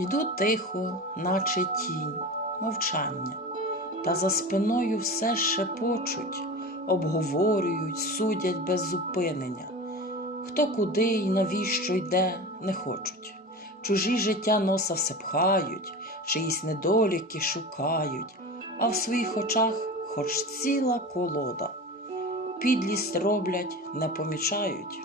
Йду тихо, наче тінь, мовчання, та за спиною все шепочуть, обговорюють, судять без зупинення. Хто куди й навіщо йде, не хочуть. Чужі життя носа все пхають, чиїсь недоліки шукають, а в своїх очах хоч ціла колода. Підлість роблять, не помічають.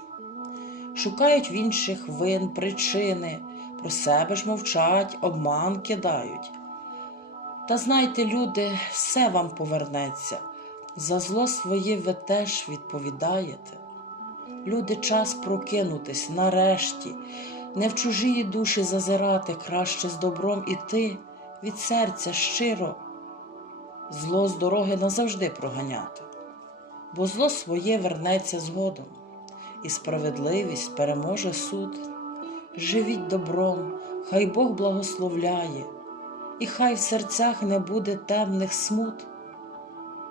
Шукають в інших вин причини, про себе ж мовчать, обман кидають. Та знайте, люди, все вам повернеться, за зло своє ви теж відповідаєте. Люди, час прокинутись нарешті, не в чужії душі зазирати, краще з добром іти від серця щиро, зло з дороги назавжди проганяти, бо зло своє вернеться згодом, і справедливість переможе суд. Живіть добром, хай Бог благословляє, і хай в серцях не буде темних смут.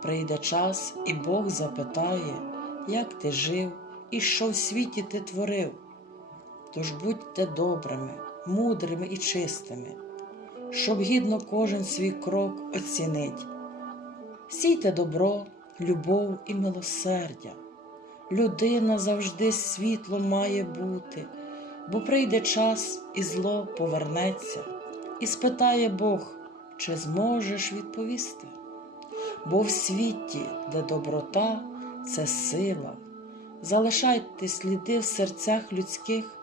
Прийде час, і Бог запитає, як ти жив і що в світі ти творив. Тож будьте добрими, мудрими і чистими, щоб гідно кожен свій крок оцінить. Сійте добро, любов і милосердя. Людина завжди світлом має бути, бо прийде час і зло повернеться, і спитає Бог, чи зможеш відповісти. Бо в світі, де доброта це сила, залишайте сліди в серцях людських,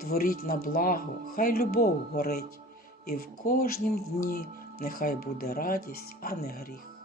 творіть на благо, хай любов горить, і в кожнім дні нехай буде радість, а не гріх.